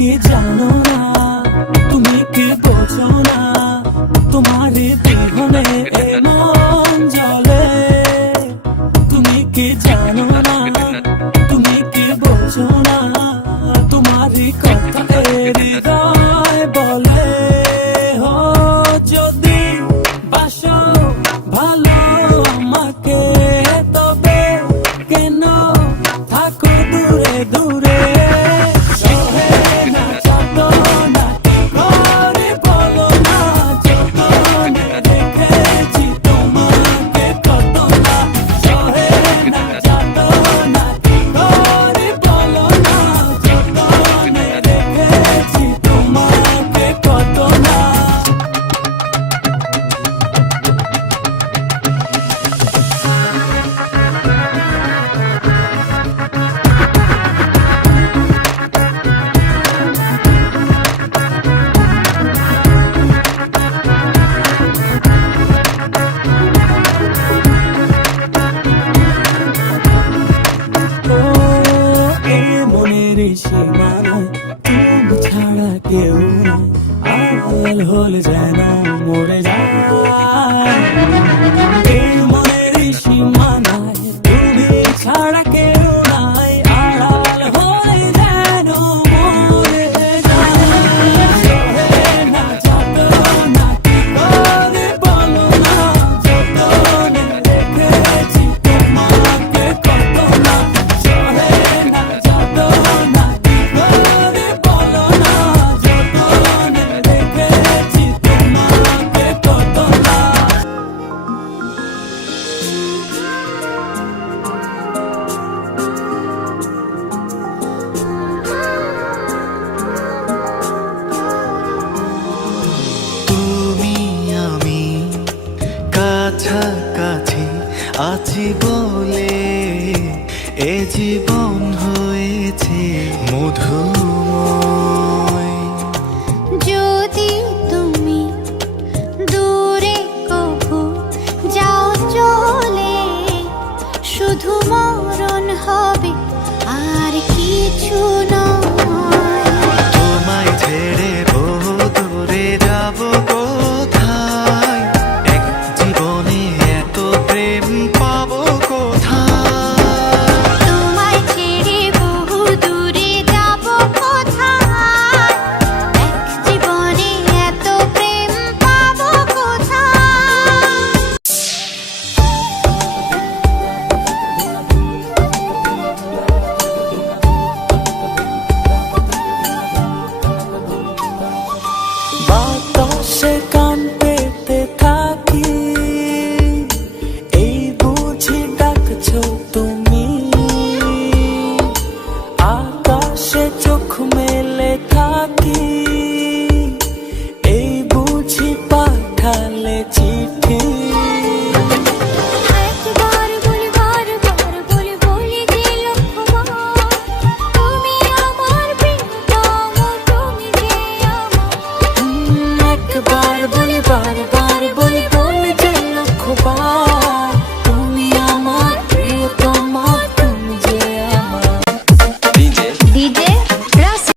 কি জানো না, তুমি কি বোঝো না, তোমার বিহনে এ মন জ্বলে। তুমি কি জানো না, তুমি কি বোঝো না, তোমার কথা হৃদয় বলে। ও যদি বাসো ভালো আমাকে, তবে কেন থাকো দূরে দূরে। সীমানায় তুমি ছাড়া কেউ নাই, আড়াল হলে যেন মরে যায়। এই মনের সীমানায় তুমি ছাড়া কেউ নাই, আড়াল হলে যেন মরে যায়। সহে না যাতনা কি করে বলো না, যতনে রেখেছি তোমাকে কত না। সহে না যাতনা কি করে বলো না, যতনে রেখেছি তোমাকে কত না। তুমি আমি কাছাকাছি আছি বলে এ জীবন হয়েছে মধুর।